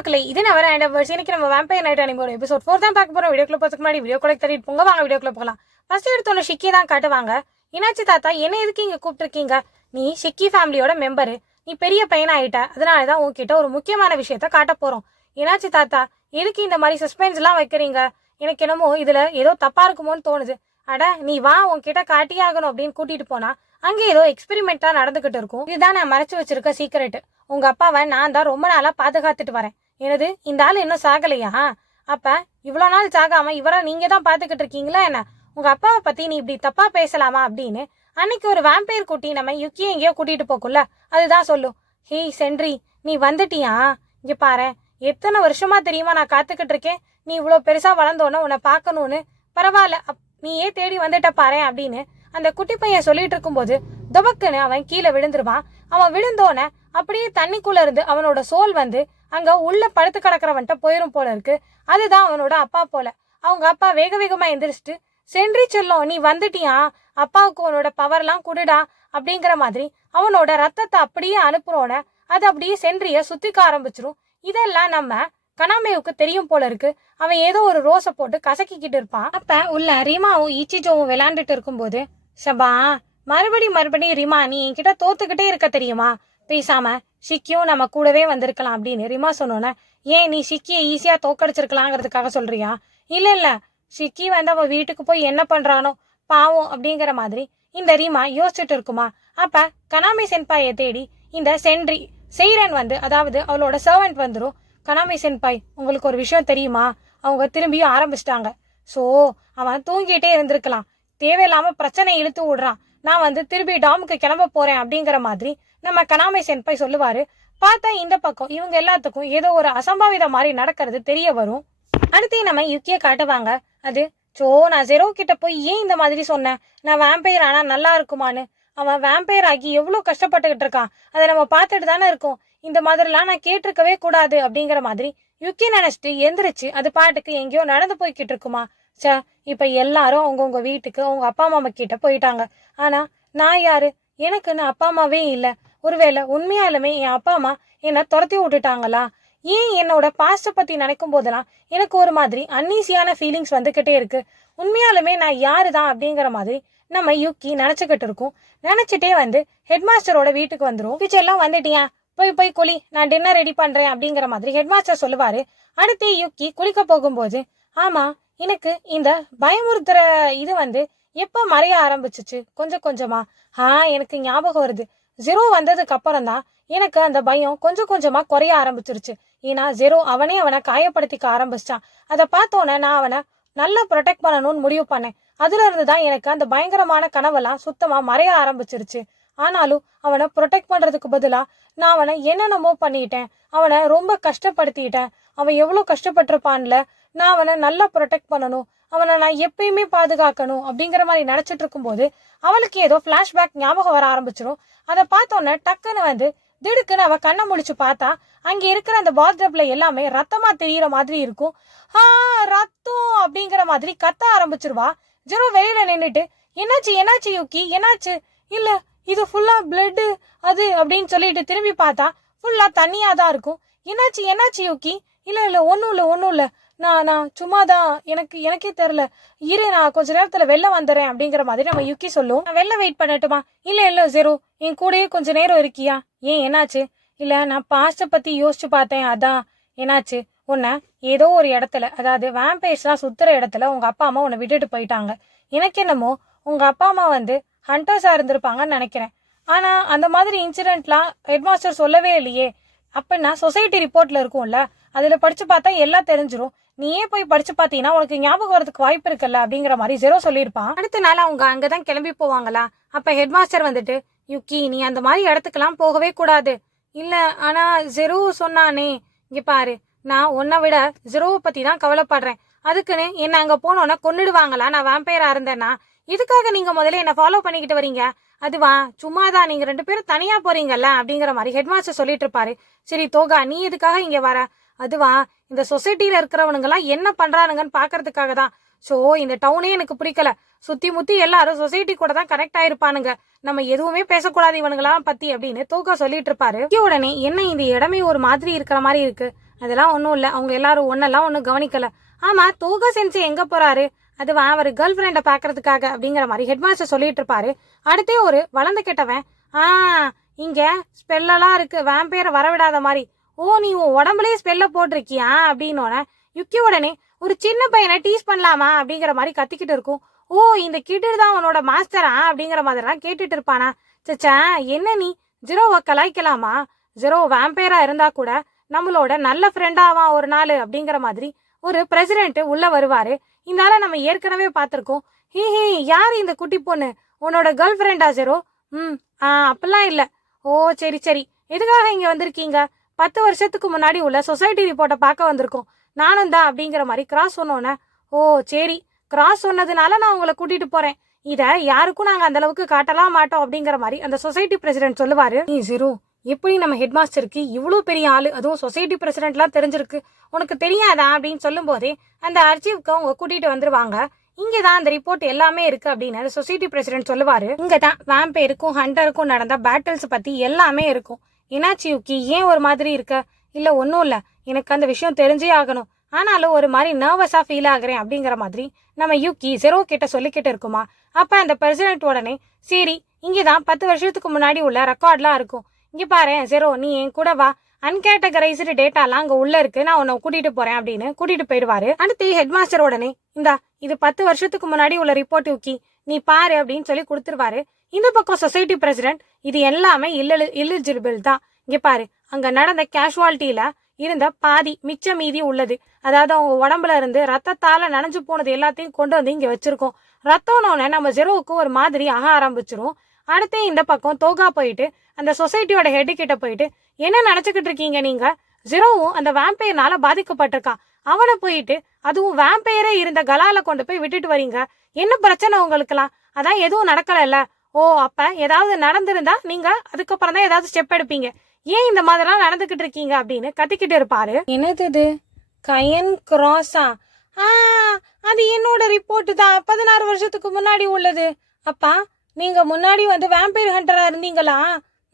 மக்களே இது நான் வரேன் இன்னைக்கு நம்ம வேம்பையர் நைட் அனிமோட எபிசோட் ஃபோர் தான் பார்க்க போறோம். வீடியோக்குள்ள போறதுக்கு முன்னாடி வீடியோ குள்ள தட்டிட்டு போங்க. வாங்க வீடியோக்குள்ள போகலாம். ஃபர்ஸ்ட் எடுத்தோன்னு ஷிக்கி தான் காட்டுவாங்க. என்னாச்சு தாத்தா? என்ன எதுக்கு இங்கே கூப்பிட்டுருக்கீங்க? நீ ஷிக்கி ஃபேமிலியோட மெம்பரு நீ பெரிய பையனா ஆகிட்ட அதனால தான் உங்ககிட்ட ஒரு முக்கியமான விஷயத்த காட்ட போகிறோம் என்னாச்சு தாத்தா? எதுக்கு இந்த மாதிரி சஸ்பென்ஸ்லாம் வைக்கிறீங்க? எனக்கு என்னமோ இதில் ஏதோ தப்பாக இருக்குமோன்னு தோணுது. அட நீ வா உன்கிட்ட காட்டியாகணும் அப்படின்னு கூட்டிட்டு போனா அங்கே ஏதோ எக்ஸ்பெரிமெண்ட்டாக நடந்துக்கிட்டு இருக்கும். இதுதான் நான் மறைச்சு வச்சிருக்க சீக்கிரட் உங்கள் அப்பாவை நான் தான் ரொம்ப நாளாக பாதுகாத்துட்டு வரேன். எனது இந்த ஆள் இன்னும் சாகலையா? அப்போ இவ்வளோ நாள் சாகாம இவரை நீங்கள் தான் பார்த்துக்கிட்டு இருக்கீங்களா என்ன? உங்கள் அப்பாவை பற்றி நீ இப்படி தப்பாக பேசலாமா அப்படின்னு அன்னைக்கு ஒரு வேம்பையர் குட்டி நம்ம யுக்கியை எங்கேயோ கூட்டிகிட்டு போக்குள்ள அதுதான் சொல்லும். ஹே சென்ட்ரி நீ வந்துட்டியா? இங்கே பாரு எத்தனை வருஷமா தெரியுமா நான் காத்துக்கிட்டு இருக்கேன்? நீ இவ்வளோ பெருசாக வளர்ந்தோன்னு உன்னை பார்க்கணும்னு. பரவாயில்ல அப்- நீயே தேடி வந்துட்ட பாரு அப்படின்னு அந்த குட்டி பையன் சொல்லிட்டு இருக்கும்போது துபக்குன்னு அவன் கீழே விழுந்துருவான். அவன் விழுந்தோன அப்படியே தண்ணிக்குள்ள இருந்து அவனோட சோல் வந்து அங்கே உள்ள படுத்து கிடக்கிறவன்ட்ட போயிடும் போல இருக்கு. அதுதான் அவனோட அப்பா போல. அவங்க அப்பா வேக வேகமாக எந்திரிச்சிட்டு சென்றி செல்லும் நீ வந்துட்டியா? அப்பாவுக்கு உன்னோட பவர்லாம் குடுடா? அப்படிங்கிற மாதிரி அவனோட ரத்தத்தை அப்படியே அனுப்புறோன அது அப்படியே சென்றிய சுத்திக்க ஆரம்பிச்சிரும். இதெல்லாம் நம்ம கனாமேவுக்கு தெரியும் போல இருக்கு. அவன் ஏதோ ஒரு ரோஸை போட்டு கசக்கிக்கிட்டு இருப்பான். அப்ப உள்ள ரீமாவும் ஈச்சிஜோவும் விளையாண்டுட்டு இருக்கும்போது சபா மறுபடி மறுபடி ரிமா நீ என்கிட்ட தோத்துக்கிட்டே இருக்க தெரியுமா? பேசாம ஷிக்கியும் நம்ம கூடவே வந்திருக்கலாம் அப்படின்னு ரிமா சொன்னோன்னே ஏன் நீ ஷிக்கியை ஈஸியா தோக்கடிச்சிருக்கலாங்கிறதுக்காக சொல்றியா? இல்ல இல்ல. ஷிக்கி வந்து அவ வீட்டுக்கு போய் என்ன பண்றானோ பாவம் அப்படிங்கிற மாதிரி இந்த ரீமா யோசிச்சுட்டு இருக்குமா. அப்ப கனாமி சென்பாயை தேடி இந்த சென்ட்ரி செய்ரன் வந்து அதாவது அவளோட சர்வெண்ட் வந்துடும் கனாமி சென்பாய் உங்களுக்கு ஒரு விஷயம் தெரியுமா? அவங்க திரும்பியும் ஆரம்பிச்சிட்டாங்க. ஸோ அவன் தூங்கிட்டே இருந்திருக்கலாம். தேவையில்லாம பிரச்சனை இழுத்து விடுறான். நான் வந்து திரும்பி டாமுக்கு கிளம்ப போறேன் அப்படிங்கிற மாதிரி நம்ம கனாமை சென்பாய் சொல்லுவாரு பார்த்தா இந்த பக்கம் இவங்க எல்லாத்துக்கும் ஏதோ ஒரு அசம்பாவிதம் மாதிரி நடக்கிறது தெரிய வரும். அடுத்து நம்ம யுக்கிய காட்டுவாங்க. அது சோ நான் ஜெரோ கிட்ட போய் ஏன் இந்த மாதிரி சொன்னேன்? நான் வேம்பையர் ஆனா நல்லா இருக்குமான்னு? அவன் வேம்பையர் ஆகி எவ்வளோ கஷ்டப்பட்டுக்கிட்டு இருக்கான். அதை நம்ம பார்த்துட்டு தானே இருக்கோம். இந்த மாதிரிலாம் நான் கேட்டிருக்கவே கூடாது அப்படிங்கிற மாதிரி யுக்கி நினைச்சிட்டு எந்திரிச்சு அது பாட்டுக்கு எங்கேயோ நடந்து போய்கிட்டு இருக்குமா? சே இப்ப எல்லாரும் அவங்கவுங்க வீட்டுக்கு அவங்க அப்பா அம்மா கிட்ட போயிட்டாங்க. ஆனா நான் யாரு? எனக்குன்னு அப்பா அம்மாவே இல்லை. ஒருவேளை உண்மையாலுமே என் அப்பா அம்மா என்னை துரத்தி விட்டுட்டாங்களா? ஏன் என்னோட பாஸ்ட்டை பற்றி நினைக்கும் போதெல்லாம் எனக்கு ஒரு மாதிரி அன்னீசியான ஃபீலிங்ஸ் வந்துக்கிட்டே இருக்கு. உண்மையாலுமே நான் யாரு தான் அப்படிங்கிற மாதிரி நம்ம யுக்கி நினச்சிக்கிட்டு இருக்கோம். நினச்சிட்டே வந்து ஹெட் மாஸ்டரோட வீட்டுக்கு வந்துடும் எல்லாம் வந்துட்டியா? போய் போய் குளி நான் டின்னர் ரெடி பண்ணுறேன் அப்படிங்கிற மாதிரி ஹெட் மாஸ்டர் சொல்லுவார். அடுத்து யுக்கி குளிக்க போகும்போது ஆமாம் எனக்கு இந்த பயமுறுத்துற இது வந்து எப்போ மறைய ஆரம்பிச்சிச்சு? கொஞ்சம் கொஞ்சமாக ஆ எனக்கு ஞாபகம் வருது. ஜீரோ வந்ததுக்கு அப்புறம் தான் எனக்கு அந்த பயம் கொஞ்சம் கொஞ்சமாக குறைய ஆரம்பிச்சிருச்சு. ஏன்னா ஜெரோ அவனே அவனை காயப்படுத்திக்க ஆரம்பிச்சிட்டான். அதை பார்த்தோன்னே நான் அவனை நல்லா ப்ரொடெக்ட் பண்ணணும்னு முடிவு பண்ணேன். அதுல இருந்து தான் எனக்கு அந்த பயங்கரமான கனவெல்லாம் சுத்தமாக மறைய ஆரம்பிச்சிருச்சு. ஆனாலும் அவனை ப்ரொடெக்ட் பண்ணுறதுக்கு பதிலாக நான் அவனை என்னென்னமோ பண்ணிட்டேன். அவனை ரொம்ப கஷ்டப்படுத்திட்டேன். அவன் எவ்வளோ கஷ்டப்பட்டிருப்பான்ல. நான் அவனை நல்லா ப்ரொடெக்ட் பண்ணணும். அவனை நான் எப்பயுமே பாதுகாக்கணும் அப்படிங்கிற மாதிரி நினச்சிட்டு இருக்கும்போது அவளுக்கு ஏதோ ஃப்ளாஷ்பேக் ஞாபகம் வர ஆரம்பிச்சிடும் அதை பார்த்தோன்னே டக்குன்னு வந்து திடுக்குன்னு அவள் கண்ணை முடிச்சு பார்த்தா அங்கே இருக்கிற அந்த பாத்டப்ல எல்லாமே ரத்தமாக தெரியிற மாதிரி இருக்கும். ஆ ரத்தம் அப்படிங்கிற மாதிரி கத்த ஆரம்பிச்சிருவா. ஜெரோ வெளியில நின்றுட்டு என்னாச்சு என்னாச்சு யூக்கி என்னாச்சு? இல்லை இது ஃபுல்லாக பிளட்டு அது அப்படின்னு சொல்லிட்டு திரும்பி பார்த்தா ஃபுல்லாக தண்ணியாக தான் இருக்கும். என்னாச்சு என்னாச்சு யூக்கி இல்லை இல்லை ஒன்றும் இல்லை ஒன்றும் இல்லை. நான் நான் சும்மா தான் எனக்கு எனக்கே தெரில இரு நான் கொஞ்ச நேரத்தில் வெளில வந்துடுறேன் அப்படிங்கிற மாதிரி நம்ம யுக்கி சொல்லும். நான் வெளில வெயிட் பண்ணட்டுமா? இல்லை இல்லை ஜெரோ. என் கூடயே கொஞ்ச நேரம் இருக்கியா? ஏன் என்னாச்சு? இல்லை நான் பாஸ்ட்டை பற்றி யோசிச்சு பார்த்தேன் அதான். என்னாச்சு? உன்னை ஏதோ ஒரு இடத்துல அதாவது வேம்பையர்ஸ்லாம் சுற்றுற இடத்துல உங்கள் அப்பா அம்மா உன்னை விட்டுட்டு போயிட்டாங்க. எனக்கு என்னமோ உங்கள் அப்பா அம்மா வந்து ஹண்டர்ஸாக இருந்திருப்பாங்கன்னு நினைக்கிறேன். ஆனால் அந்த மாதிரி இன்சிடெண்ட்லாம் ஹெட்மாஸ்டர் சொல்லவே இல்லையே. அப்படின்னா சொசைட்டி ரிப்போர்ட்டில் இருக்கும்ல. அதில் படித்து பார்த்தா எல்லாம் தெரிஞ்சிடும் நீயே போய் படிச்சு பார்த்தீங்கன்னா உனக்கு ஞாபகம் வரதுக்கு வாய்ப்பு இருக்குல்ல அப்படிங்கிற மாதிரி ஜெரோ சொல்லியிருப்பான். அடுத்த நாள் அவங்க அங்கதான் கிளம்பி போவாங்களா? அப்ப ஹெட் மாஸ்டர் வந்துட்டு யுக்கி நீ அந்த மாதிரி இடத்துக்கெல்லாம் போகவே கூடாது. இல்ல ஆனா ஜெரோ சொன்னானே இங்க பாரு நான் உன்னை விட ஜெரோவை பத்தி தான் கவலைப்படுறேன். அதுக்குன்னு என்ன அங்க போனோன்னா கொன்னுடுவாங்களா? நான் வேம்பையரா இருந்தேன்னா இதுக்காக நீங்க முதல்ல என்ன ஃபாலோ பண்ணிக்கிட்டு வரீங்க? அதுவா சும்மா தான் நீங்க ரெண்டு பேரும் தனியா போறீங்கல்ல? அப்படிங்கிற மாதிரி ஹெட் மாஸ்டர் சொல்லிட்டு இருப்பாரு. சரி தோகா நீ எதுக்காக இங்க வர? அதுவா இந்த சொசைட்டியில் இருக்கிறவனுங்கெல்லாம் என்ன பண்ணுறானுங்கன்னு பார்க்கறதுக்காக தான் ஸோ இந்த டவுனே எனக்கு பிடிக்கல. சுற்றி முற்றி எல்லாரும் சொசைட்டி கூட தான் கனெக்ட் ஆயிருப்பானுங்க. நம்ம எதுவுமே பேசக்கூடாது இவனுங்களாம் பற்றி அப்படின்னு தூக்கா சொல்லிட்டு இருப்பாரு. உடனே என்ன இந்த இடமே ஒரு மாதிரி இருக்கிற மாதிரி இருக்கு? அதெல்லாம் ஒன்றும் இல்லை. அவங்க எல்லாரும் ஒன்றெல்லாம் ஒன்றும் கவனிக்கல. ஆமாம் தூக சென்சி எங்கே போகிறாரு அது அவர் கேர்ள் ஃப்ரெண்டை பார்க்கறதுக்காக அப்படிங்கிற மாதிரி ஹெட் மாஸ்டர் சொல்லிட்டு இருப்பாரு. அடுத்தே ஒரு வளர்ந்து கெட்டவன் ஆ இங்கே ஸ்பெல்லெல்லாம் இருக்குது வேம்பேரை வரவிடாத மாதிரி. ஓ நீ உன் உடம்புலயே ஸ்பெல்ல போட்டிருக்கியா? அப்படின்னோட யுக்கி உடனே ஒரு சின்ன பையனை டீஸ் பண்ணலாமா? அப்படிங்கிற மாதிரி கத்திக்கிட்டு இருக்கும். ஓ இந்த கிட்டு தான் உன்னோட மாஸ்டரா அப்படிங்கிற மாதிரிலாம் கேட்டுட்டு இருப்பானா. சச்சா என்ன நீ? ஜீரோவை கலாய்க்கலாமா ஜீரோ வேம்பையரா இருந்தா கூட நம்மளோட நல்ல ஃப்ரெண்டாவா ஒரு நாள் அப்படிங்கிற மாதிரி ஒரு பிரசிடென்ட் உள்ள வருவாரு. இந்த நம்ம ஏற்கனவே பார்த்துருக்கோம். ஹீ ஹே யார் இந்த குட்டி பொண்ணு? உன்னோட கேர்ள் ஃப்ரெண்டா ஜீரோ? ம் ஆ அப்படிலாம் இல்லை. ஓ சரி சரி. எதுக்காக இங்கே வந்திருக்கீங்க? பத்து வருஷத்துக்கு முன்னாடி உள்ள சொசைட்டி ரிப்போர்ட்டை பார்க்க வந்திருக்கோம். நானும் தான் அப்படிங்கிற மாதிரி கிராஸ் சொன்னோன்னே ஓ சரி கிராஸ் சொன்னதுனால நான் உங்களை கூட்டிட்டு போறேன். இதை யாருக்கும் நாங்கள் அந்த அளவுக்கு காட்டலாம் மாட்டோம் அப்படிங்கிற மாதிரி அந்த சொசைட்டி பிரசிடென்ட் சொல்லுவாரு. நீ ஜீரோ எப்படி நம்ம ஹெட் மாஸ்டருக்கு இவ்வளோ பெரிய ஆள்? அதுவும் சொசைட்டி பிரசிடென்ட்லாம் தெரிஞ்சிருக்கு. உனக்கு தெரியாதா அப்படின்னு சொல்லும்போதே அந்த அர்ச்சீவ்க்கு அவங்க கூட்டிட்டு வந்துருவாங்க. இங்கே தான் அந்த ரிப்போர்ட் எல்லாமே இருக்கு அப்படின்னு அந்த சொசைட்டி பிரசிடென்ட் சொல்லுவாரு. இங்கே தான் வேம்பேருக்கும் ஹண்டருக்கும் நடந்த பேட்டில்ஸ் பற்றி எல்லாமே இருக்கும். என்னாச்சு யுக்கி ஏன் ஒரு மாதிரி இருக்க? இல்ல ஒன்றும் இல்ல. எனக்கு அந்த விஷயம் தெரிஞ்சே ஆகணும். ஆனாலும் ஒரு மாதிரி நர்வஸா ஃபீல் ஆகுறேன் அப்படிங்கிற மாதிரி நம்ம யூக்கி ஜெரோ கிட்ட சொல்லிக்கிட்டு இருக்குமா? அப்ப அந்த பிரசிடென்ட் உடனே சரி இங்கே தான் பத்து வருஷத்துக்கு முன்னாடி உள்ள ரெக்கார்ட்லாம் இருக்கும். இங்க பாரு ஜெரோ நீ என் கூட வா. அன்கேட்டகரைஸ்டு டேட்டாலாம் அங்க உள்ள இருக்கு. நான் உன்னை கூட்டிட்டு போறேன் அப்படின்னு கூட்டிட்டு போயிடுவாரு. அடுத்து ஹெட் மாஸ்டர் உடனே இந்தா இது பத்து வருஷத்துக்கு முன்னாடி உள்ள ரிப்போர்ட் யூக்கி நீ பாரு அப்படின்னு சொல்லி கொடுத்துருவாரு. இந்த பக்கம் சொசைட்டி பிரசிடென்ட் இது எல்லாமே இல்ல இல்லிஜிபிள் தான். இங்க பாரு அங்க நடந்த கேஷுவாலிட்டியில இருந்த பாதி மிச்ச மீதி உள்ளது. அதாவது அவங்க உடம்புல இருந்து ரத்தத்தால நனைஞ்சு போனது எல்லாத்தையும் கொண்டு வந்து இங்க வச்சிருக்கோம். ரத்தம்னோட நம்ம ஜெரோவுக்கு ஒரு மாதிரி ஆக ஆரம்பிச்சிரும். அடுத்து இந்த பக்கம் தோகா போயிட்டு அந்த சொசைட்டியோட ஹெட் கிட்ட போயிட்டு என்ன நினைச்சுக்கிட்டு இருக்கீங்க நீங்க? ஜெரோவும் அந்த வேம்பையர்னால பாதிக்கப்பட்டிருக்கான் அவனை போயிட்டு அதுவும் வேம்பையரே இருந்த கலால கொண்டு போய் விட்டுட்டு வரீங்க. என்ன பிரச்சனை உங்களுக்குலாம் அதான் எதுவும் நடக்கலல்ல. ஓ அப்ப ஏதாவது நடந்திருந்தா நீங்க அதுக்கப்புறம் தான் ஏதாவது ஸ்டெப் எடுப்பீங்க. ஏன் இந்த மாதிரிலாம் நடந்துகிட்டு இருக்கீங்க அப்படின்னு கத்திக்கிட்டு இருப்பாரு. என்னது இது? கயன் கிராஸா ஆ அது என்னோட ரிப்போர்ட் தான். பதினாறு வருஷத்துக்கு முன்னாடி உள்ளது. அப்பா நீங்க முன்னாடி வந்து வேம்பையர் ஹண்டரா இருந்தீங்களா?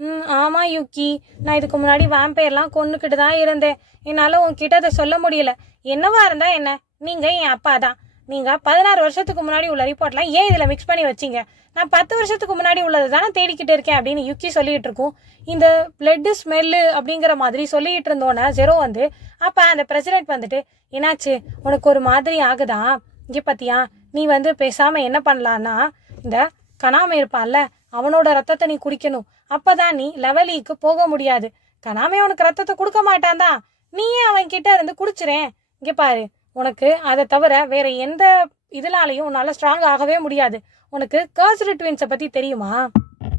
ம் ஆமாம் யூக்கி. நான் இதுக்கு முன்னாடி வேம்பையர்லாம் கொண்டுக்கிட்டு தான் இருந்தேன். என்னால் உன்கிட்ட அதை சொல்ல முடியல. என்னவா இருந்தா என்ன? நீங்கள் என் அப்பா தான். நீங்கள் பதினாறு வருஷத்துக்கு முன்னாடி உள்ள ரிப்போர்ட்லாம் ஏன் இதில் மிக்ஸ் பண்ணி வச்சிங்க? நான் பத்து வருஷத்துக்கு முன்னாடி உள்ளது தானே தேடிக்கிட்டு இருக்கேன் அப்படின்னு யுக்கி சொல்லிகிட்டு இருக்கும். இந்த பிளட்டு ஸ்மெல்லு அப்படிங்கிற மாதிரி சொல்லிகிட்டு இருந்தோன்னே ஜெரோ வந்து அப்போ அந்த பிரசிடென்ட் வந்துட்டு என்னாச்சு? உனக்கு ஒரு மாதிரி ஆகுதா? இங்கே பார்த்தியா நீ வந்து பேசாமல் என்ன பண்ணலான்னா இந்த கனாமை இருப்பான்ல அவனோட ரத்தத்தை நீ குடிக்கணும். அப்பதான் நீ லெவலிக்கு e போக முடியாது. கனாமே உனக்கு ரத்தத்தை கொடுக்க மாட்டான் தான் நீயே அவன் கிட்ட இருந்து குடிச்சிரேன் இங்கே பாரு. உனக்கு அதை தவிர வேற எந்த இதனாலையும் உன்னால ஸ்ட்ராங் ஆகவே முடியாது. உனக்கு கர்சரி ட்வின்ஸை பத்தி தெரியுமா?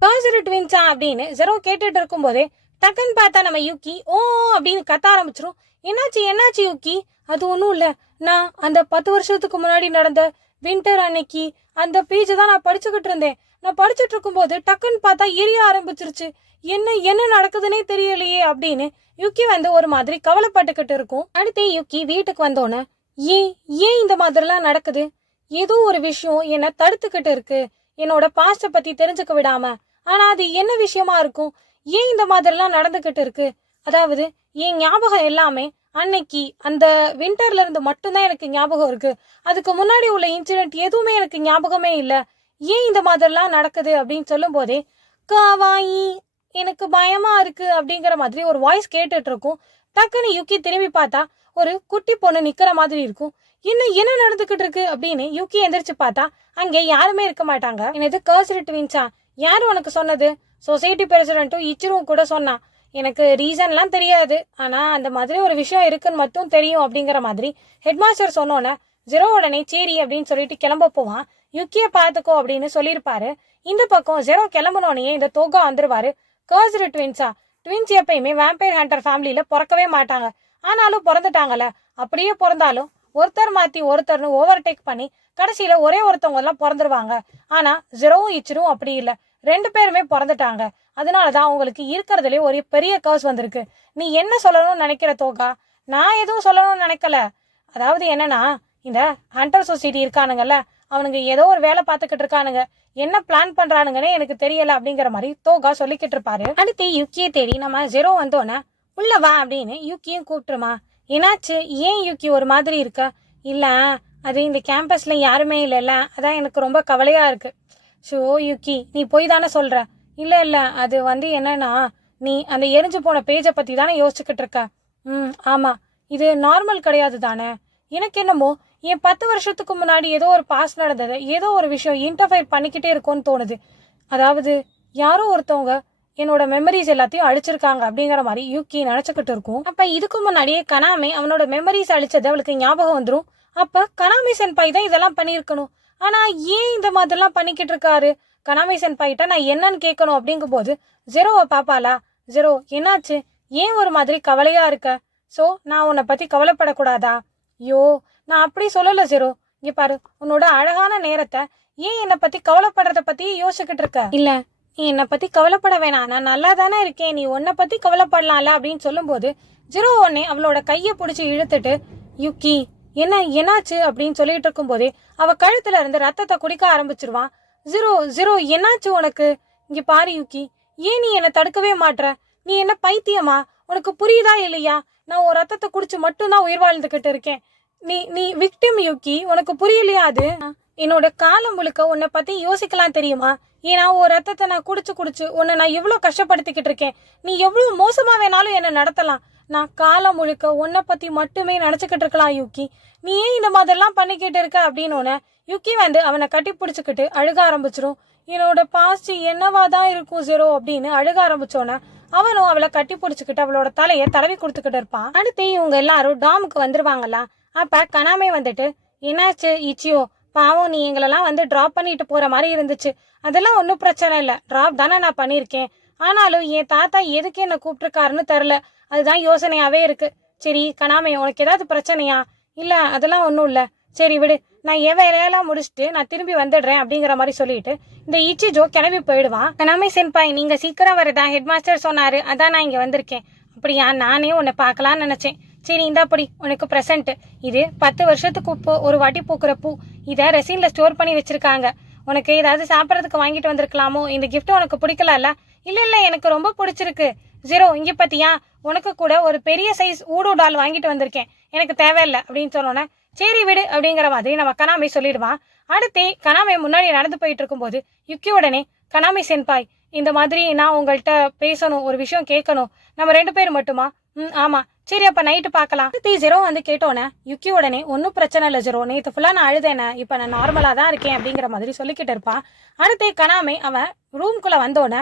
கர்சரி ட்வின்ஸா அப்படின்னு ஜெரோ கேட்டுட்டு இருக்கும்போதே டக்குன்னு பார்த்தா நம்ம யூக்கி ஓ அப்படின்னு கத்த ஆரம்பிச்சிரும். என்னாச்சு என்னாச்சு யூக்கி? அது ஒன்றும் இல்லை. நான் அந்த பத்து வருஷத்துக்கு முன்னாடி நடந்த வின்டர் அன்னைக்கு அந்த பேஜை தான் நான் படிச்சுக்கிட்டு இருந்தேன். நான் படிச்சுட்டு இருக்கும்போது டக்குன்னு பார்த்தா எரிய ஆரம்பிச்சிருச்சு. என்ன என்ன நடக்குதுன்னே தெரியலையே அப்படின்னு யுக்கி வந்து ஒரு மாதிரி கவலைப்பட்டுக்கிட்டு இருக்கும். அடுத்து யுக்கி வீட்டுக்கு வந்தோன்னே ஏன் ஏன் இந்த மாதிரிலாம் நடக்குது? ஏதோ ஒரு விஷயம் என்னை தடுத்துக்கிட்டு இருக்கு. என்னோட பாஸ்ட பத்தி தெரிஞ்சுக்க விடாம. ஆனா அது என்ன விஷயமா இருக்கும்? ஏன் இந்த மாதிரிலாம் நடந்துகிட்டு இருக்கு? அதாவது என் ஞாபகம் எல்லாமே அன்னைக்கு அந்த விண்டர்ல இருந்து மட்டும்தான் எனக்கு ஞாபகம் இருக்கு. அதுக்கு முன்னாடி உள்ள இன்சிடென்ட் எதுவுமே எனக்கு ஞாபகமே இல்லை. ஏன் இந்த மாதிரிலாம் நடக்குது அப்படின்னு சொல்லும் போதே காவாயி எனக்கு பயமா இருக்கு அப்படிங்கிற மாதிரி ஒரு வாய்ஸ் கேட்டுட்டு இருக்கும். டக்குன்னு யுக்கி திரும்பி பார்த்தா ஒரு குட்டி பொண்ணு நிக்கிற மாதிரி இருக்கும். இன்னும் என்ன நடந்துகிட்டு இருக்கு அப்படின்னு யூகி எந்திரிச்சு பார்த்தா அங்கே யாருமே இருக்க மாட்டாங்க. எனது கர்சரி ட்வின்ஸா யார் உனக்கு சொன்னது? சொசைட்டி பிரசிடென்ட்டும் இச்சிரும் கூட சொன்னான் எனக்கு ரீசன்லாம் தெரியாது. ஆனால் அந்த மாதிரி ஒரு விஷயம் இருக்குன்னு மட்டும் தெரியும் அப்படிங்கிற மாதிரி ஹெட்மாஸ்டர் சொன்னோன்னே ஜெரோ உடனே சரி அப்படின்னு சொல்லிட்டு கிளம்ப போவான். யுக்கியை பார்த்துக்கோ அப்படின்னு சொல்லியிருப்பாரு. இந்த பக்கம் ஜெரோ கிளம்புனோடனே இந்த தோகா வந்துருவாரு. கர்சரி ட்வின்ஸா ட்வின்ஸ் எப்பயுமே வேம்பையர் ஹண்டர் ஃபேமிலியில் பிறக்கவே மாட்டாங்க. ஆனாலும் பிறந்துட்டாங்கல்ல. அப்படியே பிறந்தாலும் ஒருத்தர் மாற்றி ஒருத்தர்னு ஓவர்டேக் பண்ணி கடைசியில் ஒரே ஒருத்தவங்க எல்லாம் பிறந்துருவாங்க. ஆனால் ஜெரோவும் இச்சிரும் அப்படி இல்லை. ரெண்டு பேருமே பிறந்துட்டாங்க. அதனால தான் அவங்களுக்கு இருக்கிறதுலே ஒரு பெரிய கர்ஸ் வந்திருக்கு. நீ என்ன சொல்லணும்னு நினைக்கிற தோகா? நான் எதுவும் சொல்லணும்னு நினைக்கல. அதாவது என்னன்னா இந்த ஹண்டர் சொசைட்டி இருக்கானுங்கல்ல அவனுங்க ஏதோ ஒரு வேலை பார்த்துக்கிட்டு இருக்கானுங்க. என்ன பிளான் பண்றானுங்கன்னு எனக்கு தெரியல அப்படிங்கிற மாதிரி தோகா சொல்லிக்கிட்டு இருப்பாரு. அடுத்து யுக்கியை தேடி நம்ம ஜெரோ வந்தோன்னே உள்ள வா அப்படின்னு யுக்கியும் கூப்பிட்டுருமா. என்னாச்சு? ஏன் யூகி ஒரு மாதிரி இருக்க? இல்லை அது இந்த கேம்பஸில் யாருமே இல்லைல்ல. அதான் எனக்கு ரொம்ப கவலையாக இருக்குது ஷோ யூகி நீ போய் தானே சொல்கிற இல்லை இல்லை அது வந்து என்னன்னா நீ அந்த எரிஞ்சு போன பேஜை பற்றி தானே யோசிச்சுக்கிட்டு இருக்க? ம் ஆமாம் இது நார்மல் கிடையாது தானே? எனக்கு என்னமோ என் பத்து வருஷத்துக்கு முன்னாடி ஏதோ ஒரு பாஸ் நடந்தது. ஏதோ ஒரு விஷயம் இன்டர்ஃபைர் பண்ணிக்கிட்டே இருக்கும்னு தோணுது. அதாவது யாரோ ஒருத்தவங்க என்னோட மெமரிஸ் எல்லாத்தையும் அழிச்சிருக்காங்க அப்படிங்கிற மாதிரி யூகி நினைச்சுக்கிட்டு இருக்கும். அப்ப இதுக்கு முன்னாடியே கனாமே அவனோட மெமரிஸ் அழிச்சது அவளுக்கு ஞாபகம் வந்துடும் அப்ப கனாமி சென்பாய் தான் இதெல்லாம் பண்ணியிருக்கணும். ஆனா ஏன் இந்த மாதிரிலாம் பண்ணிக்கிட்டு இருக்காரு? கனாமி சென்பாய்கிட்ட நான் என்னன்னு கேட்கணும் அப்படிங்கும்போது ஜெரோவை பாப்பாளா ஜெரோ என்னாச்சு? ஏன் ஒரு மாதிரி கவலையா இருக்க? சோ நான் உன்னை பத்தி கவலைப்படக்கூடாதா? ஐயோ நான் அப்படி சொல்லல ஜெரோ. இங்க பாரு உன்னோட அழகான நேரத்தை ஏன் என்னை பத்தி கவலைப்படுறத பத்தி யோசிச்சுக்கிட்டு இருக்க? இல்ல நீ என்னை பற்றி கவலைப்பட வேணாம். நான் நல்லா தானே இருக்கேன். நீ உன்னை பற்றி கவலைப்படலாம்ல அப்படின்னு சொல்லும்போது ஜீரோ ஒன்னே அவளோட கையை பிடிச்சி இழுத்துட்டு யுக்கி என்ன என்னாச்சு? அப்படின்னு சொல்லிட்டு இருக்கும்போதே அவ கழுத்துல இருந்து ரத்தத்தை குடிக்க ஆரம்பிச்சிருவான் ஜீரோ ஜீரோ என்னாச்சு உனக்கு? இங்க பாரு யுக்கி ஏன் நீ என்னை தடுக்கவே மாட்ற? நீ என்ன பைத்தியமா? உனக்கு புரியுதா இல்லையா? நான் ஒரு ரத்தத்தை குடிச்சு மட்டும்தான் உயிர் வாழ்ந்துகிட்டு இருக்கேன். நீ நீ விக்டிம் யுக்கி. உனக்கு புரியலையா அது? என்னோட காலம் முழுக்க உன்னை பத்தி யோசிக்கலாம் தெரியுமா? ஏன்னா ஒரு ரத்தத்தை நான் குடிச்சு குடிச்சு உன்னை நான் எவ்வளோ கஷ்டப்படுத்திக்கிட்டு இருக்கேன். நீ எவ்வளோ மோசமாக வேணாலும் என்னை நடத்தலாம். நான் காலம் முழுக்க உன்னை பற்றி மட்டுமே நினச்சிக்கிட்டு இருக்கலாம் யூக்கி. நீ ஏன் இந்த மாதிரிலாம் பண்ணிக்கிட்டு இருக்க அப்படின்னு யுக்கி வந்து அவனை கட்டி பிடிச்சிக்கிட்டு அழுக ஆரம்பிச்சிரும். என்னோட பாஸ்ட் என்னவா தான் இருக்கும் ஜீரோ அப்படின்னு அழுக ஆரம்பிச்சோன்னே அவனும் அவளை கட்டி பிடிச்சிக்கிட்டு அவளோட தலையை தடவி கொடுத்துக்கிட்டு இருப்பான். அடுத்து இவங்க எல்லாரும் டாமுக்கு வந்துருவாங்களா? அப்ப கனாமே வந்துட்டு என்னாச்சு இச்சியோ பாவம் நீ எங்களெல்லாம் வந்து ட்ராப் பண்ணிட்டு போகிற மாதிரி இருந்துச்சு. அதெல்லாம் ஒன்றும் பிரச்சனை இல்லை. ட்ராப் தானே நான் பண்ணியிருக்கேன் ஆனாலும் என் தாத்தா எதுக்கு என்னை கூப்பிட்டுருக்காருன்னு தெரில அதுதான் யோசனையாகவே இருக்குது சரி கணாமே உனக்கு ஏதாவது பிரச்சனையா? இல்லை அதெல்லாம் ஒன்றும் இல்லை. சரி விடு. நான் என் வேலையெல்லாம் முடிச்சுட்டு நான் திரும்பி வந்துடுறேன் அப்படிங்கிற மாதிரி சொல்லிட்டு இந்த இச்சி ஜோ கிளம்பி போயிடுவான் கனாமே சென்பாய் நீங்கள் சீக்கிரம் வரதா ஹெட் மாஸ்டர் சொன்னார். அதான் நான் இங்கே வந்திருக்கேன். அப்படியா? நானே உன்னை பார்க்கலாம்னு நினச்சேன். சரி இந்தாப்படி உனக்கு ப்ரெசண்ட்டு இது பத்து வருஷத்துக்கு இப்போ ஒரு வாட்டி பூக்கிற பூ. இதை ரெசீனில் ஸ்டோர் பண்ணி வச்சுருக்காங்க. உனக்கு ஏதாவது சாப்பிட்றதுக்கு வாங்கிட்டு வந்திருக்கலாமோ? இந்த கிஃப்ட் உனக்கு பிடிக்கலல்ல? இல்லை இல்லை எனக்கு ரொம்ப பிடிச்சிருக்கு. ஜீரோ இங்கே பார்த்தியா உனக்கு கூட ஒரு பெரிய சைஸ் ஊடு டால் வாங்கிட்டு வந்திருக்கேன். எனக்கு தேவையில்லை அப்படின்னு சொன்னோன்னே சரி விடு அப்படிங்கிற மாதிரி நம்ம கனாமை சொல்லிடுவான் அடுத்து கனாமை முன்னாடி நடந்து போயிட்டு இருக்கும்போது யுக்கி உடனே கனாமி சென்பாய் இந்த மாதிரி நான் உங்கள்கிட்ட பேசணும் ஒரு விஷயம் கேட்கணும். நம்ம ரெண்டு பேர் மட்டுமா? ம் ஆமாம் சரி அப்ப நைட்டு பார்க்கலாம். அடுத்து ஜெரோ வந்து கேட்டோன்னே யுக்கி உடனே ஒன்றும் பிரச்சனை இல்லை ஜெரோ. நேற்று ஃபுல்லாக நான் அழுதேனே இப்போ நான் நார்மலாக தான் இருக்கேன் அப்படிங்கிற மாதிரி சொல்லிக்கிட்டு இருப்பான். அடுத்து கனாமே அவன் ரூம்குள்ளே வந்தோடனே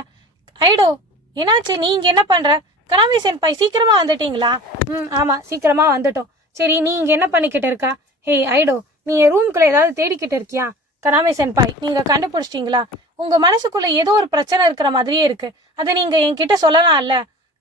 ஐடோ என்னாச்சு? நீங்கள் என்ன பண்ணுற கனாமி சென்பாய் சீக்கிரமாக வந்துட்டீங்களா? ம் ஆமாம் சீக்கிரமாக வந்துட்டோம். சரி நீ இங்கே என்ன பண்ணிக்கிட்டு இருக்கா? ஹே ஐடோ நீ என் ரூம்குள்ளே ஏதாவது தேடிக்கிட்டு இருக்கியா? கனாமி சென்பாய் நீங்கள் கண்டுபிடிச்சிட்டிங்களா? உங்கள் மனசுக்குள்ளே ஏதோ ஒரு பிரச்சனை இருக்கிற மாதிரியே இருக்குது அதை நீங்கள் என்கிட்ட சொல்லலாம்ல.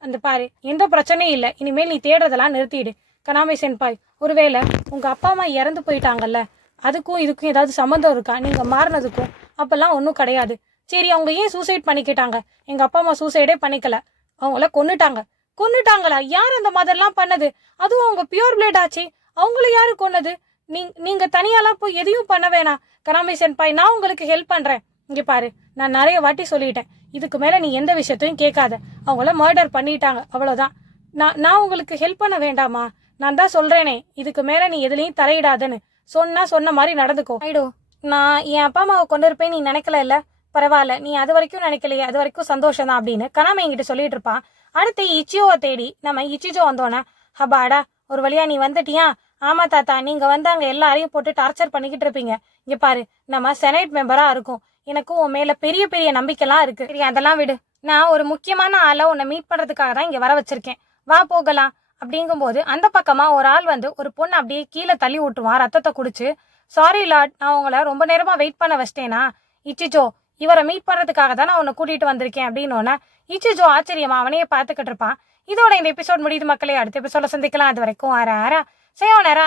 அந்த பாரு எந்த பிரச்சனையும் இல்லை. இனிமேல் நீ தேடுறதெல்லாம் நிறுத்திடு. கனாமே சென்பாய் ஒருவேளை உங்கள் அப்பா அம்மா இறந்து போயிட்டாங்கல்ல அதுக்கும் இதுக்கும் ஏதாவது சம்மந்தம் இருக்கா? நீங்கள் மாறினதுக்கும் அப்போல்லாம் ஒன்றும் கிடையாது. சரி அவங்க ஏன் சூசைட் பண்ணிக்கிட்டாங்க? எங்கள் அப்பா அம்மா சூசைடே பண்ணிக்கல. அவங்கள கொன்னுட்டாங்க. கொன்னுட்டாங்களா? யார் அந்த மாதிரிலாம் பண்ணது? அதுவும் அவங்க பியூர் பிளேட் ஆச்சு. அவங்கள யாரு கொன்னது? நீ நீங்கள் தனியாலாம் போய் எதையும் பண்ண வேணாம். கனாமே சென்பாய் நான் உங்களுக்கு ஹெல்ப் பண்ணுறேன் இங்கே பாரு நான் நிறைய வாட்டி சொல்லிட்டேன். இதுக்கு மேல நீ எந்த விஷயத்தையும் கேட்காத. அவங்கள மர்டர் பண்ணிட்டாங்க. அவ்வளவுதான். நான் நான் உங்களுக்கு ஹெல்ப் பண்ண வேண்டாமா? நான் தான் சொல்றேனே. இதுக்கு மேல நீ எதுலயும் தலையிடாதன்னு. சொன்னா சொன்ன மாதிரி நடந்துக்கோ. ஐடோ. நான் என் அப்பா அம்மாவை கொண்டு இருப்பேன் நீ நினைக்கல இல்ல? பரவாயில்ல. நீ அது வரைக்கும் நினைக்கலையே. அது வரைக்கும் சந்தோஷம் தான் அப்படின்னு கனாம என்கிட்ட சொல்லிட்டு இருப்பான். அடுத்து இச்சியோவை தேடி நம்ம இச்சிஜோ வந்தோன்னே ஹபாடா ஒரு வழியா நீ வந்துட்டியா? ஆமா தாத்தா நீங்க வந்து அங்க எல்லாரையும் போட்டு டார்ச்சர் பண்ணிக்கிட்டு இருப்பீங்க. இங்க பாரு நம்ம செனைட் மெம்பரா இருக்கும். எனக்கும் உன் மேல பெரிய பெரிய நம்பிக்கைலாம் இருக்கு. சரி அதெல்லாம் விடு. நான் ஒரு முக்கியமான ஆளை உன்னை மீட் பண்றதுக்காக தான் இங்க வர வச்சிருக்கேன். வா போகலாம். அப்படிங்கும்போது அந்த பக்கமா ஒரு ஆள் வந்து ஒரு பொண்ணு அப்படியே கீழே தள்ளி விட்டுருவான் ரத்தத்தை குடிச்சு சாரி லாட் நான் உங்களை ரொம்ப நேரமா வெயிட் பண்ண வச்சிட்டேனா? இச்சிஜோ இவரை மீட் பண்றதுக்காக தான் நான் உன்னை கூட்டிட்டு வந்திருக்கேன். அப்படின்னு இச்சிஜோ ஆச்சரியமா அவனையே பார்த்துக்கிட்டு இருப்பான். இதோட இந்த எபிசோட் முடியுது மக்களே. அடுத்த எபிசோட சந்திக்கலாம். அது வரைக்கும் ஆற ஆறா செய்யோம் நேரா